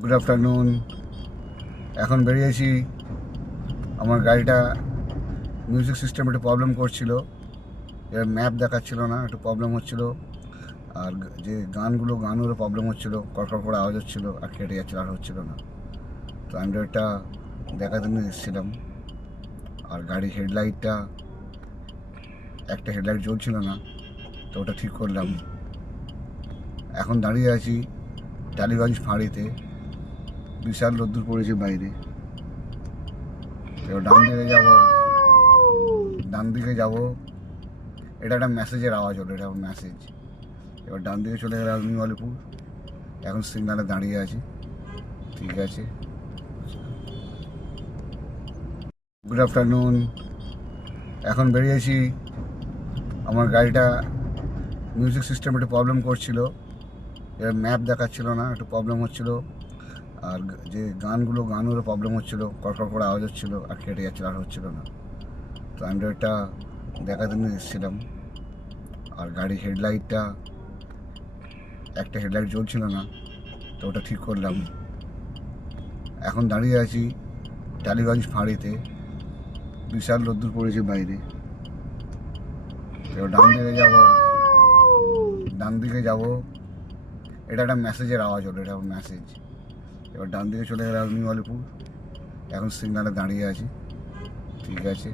Good afternoon. এখন বেরিয়েছি। আমার গাড়িটা মিউজিক সিস্টেম একটু প্রবলেম করছিল, এর ম্যাপ দেখাচ্ছিল না, একটু প্রবলেম হচ্ছিল। আর যে গানগুলো প্রবলেম হচ্ছিল, কড়কড় করে আওয়াজ হচ্ছিল আর কেটে যাচ্ছিল, আর হচ্ছিল না। তো অ্যান্ড্রয়েডটা দেখাতে নিয়ে এসেছিলাম। আর গাড়ির হেডলাইটটা, একটা হেডলাইট জ্বলছিল না, তো ওটা ঠিক করলাম। এখন দাঁড়িয়ে আছি টালিগঞ্জ ফাঁড়িতে। বিশাল রোদ্দুর পড়েছে বাইরে। তো ডান দিকে যাব। এটা একটা মেসেজের আওয়াজ হলো, এটা মেসেজ। এবার ডান দিকে চলে গেলাম নিউ আলিপুর। এখন সিগনালে দাঁড়িয়ে আছি। ঠিক আছে। Good afternoon. এখন বেরিয়েছি। আমার গাড়িটা মিউজিক সিস্টেম একটু প্রবলেম করছিল, এর ম্যাপ দেখাচ্ছিল না, একটু প্রবলেম হচ্ছিল। আর যে গানগুলো প্রবলেম হচ্ছিল, কড়কড় করে আওয়াজ হচ্ছিল আর কেটে যাচ্ছিল, আর হচ্ছিল না। তো অ্যান্ড্রয়েডটা দেখাতে নিয়ে এসেছিলাম। আর গাড়ির হেডলাইটটা, একটা হেডলাইট জ্বলছিল না, তো ওটা ঠিক করলাম। এখন দাঁড়িয়ে আছি টালিগঞ্জ ফাঁড়িতে। বিশাল রোদ্দুর পড়েছে বাইরে। এবার ডান দিকে যাব। এটা একটা মেসেজের আওয়াজ হলো, এটা মেসেজ। এবার ডান দিকে চলে গেলাম নিউ আলিপুর। এখন সিগনালে দাঁড়িয়ে আছি। ঠিক আছে।